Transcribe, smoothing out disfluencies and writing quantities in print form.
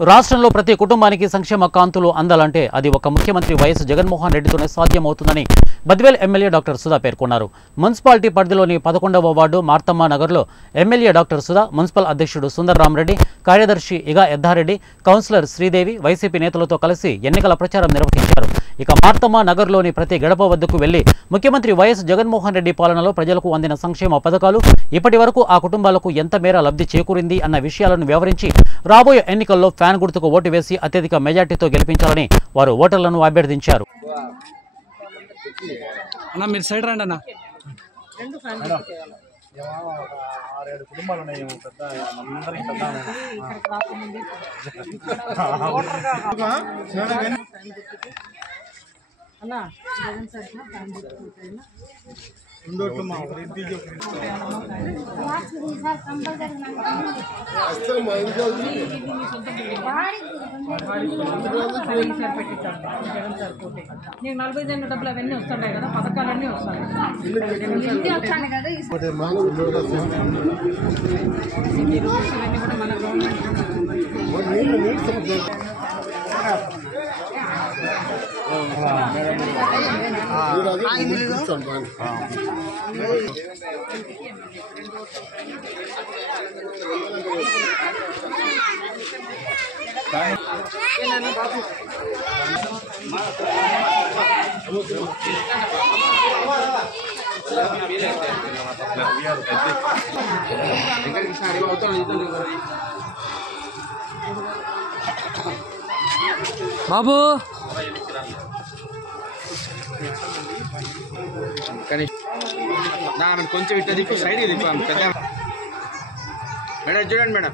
రాష్ట్రంలో ప్రతి కుటుంబానికి సంక్షేమ కాంతులు అందాలంటే అది ఒక ముఖ్యమంత్రి వైఎస్ జగన్మోహన్ రెడ్డితోనే సాధ్యమవుతుందని బద్వేల్ ఎమ్మెల్యే డాక్టర్ సుధా పేర్కొన్నారు. మున్సిపాలిటీ పరిధిలోని 11వ వార్డు మార్తమ్మ నగర్లో ఎమ్మెల్యే డాక్టర్ సుధా, మున్సిపల్ అధ్యక్షుడు సుందర్ రామరెడ్డి, కార్యదర్శి ఇగా ఎద్దారెడ్డి, కౌన్సిలర్ శ్రీదేవి వైసీపీ నేతలతో కలిసి ఎన్నికల ప్రచారం నిర్వహించారు. ఇక మార్తమ్మ నగర్లోని ప్రతి గడప వద్దకు వెళ్లి ముఖ్యమంత్రి వైఎస్ జగన్మోహన్ రెడ్డి పాలనలో ప్రజలకు అందిన సంక్షేమ పథకాలు, ఇప్పటి వరకు ఆ కుటుంబాలకు ఎంత మేర లబ్ధి చేకూరింది అన్న విషయాలను వివరించి రాబోయే ఎన్నికల్లో ఫ్యాన్ గుర్తుకు ఓటు వేసి అత్యధిక మెజార్టీతో గెలిపించాలని వారు ఓటర్లను అభ్యర్థించారు. నేను 45 డబ్బులు అవన్నీ వస్తుంటాయి కదా, పథకాలన్నీ వస్తాయి. కూడా మన బాబు కొంచెం ఇట్లా దిప్పు, సైడ్ దిప్పాను పెద్ద మేడం. చూడండి మేడం,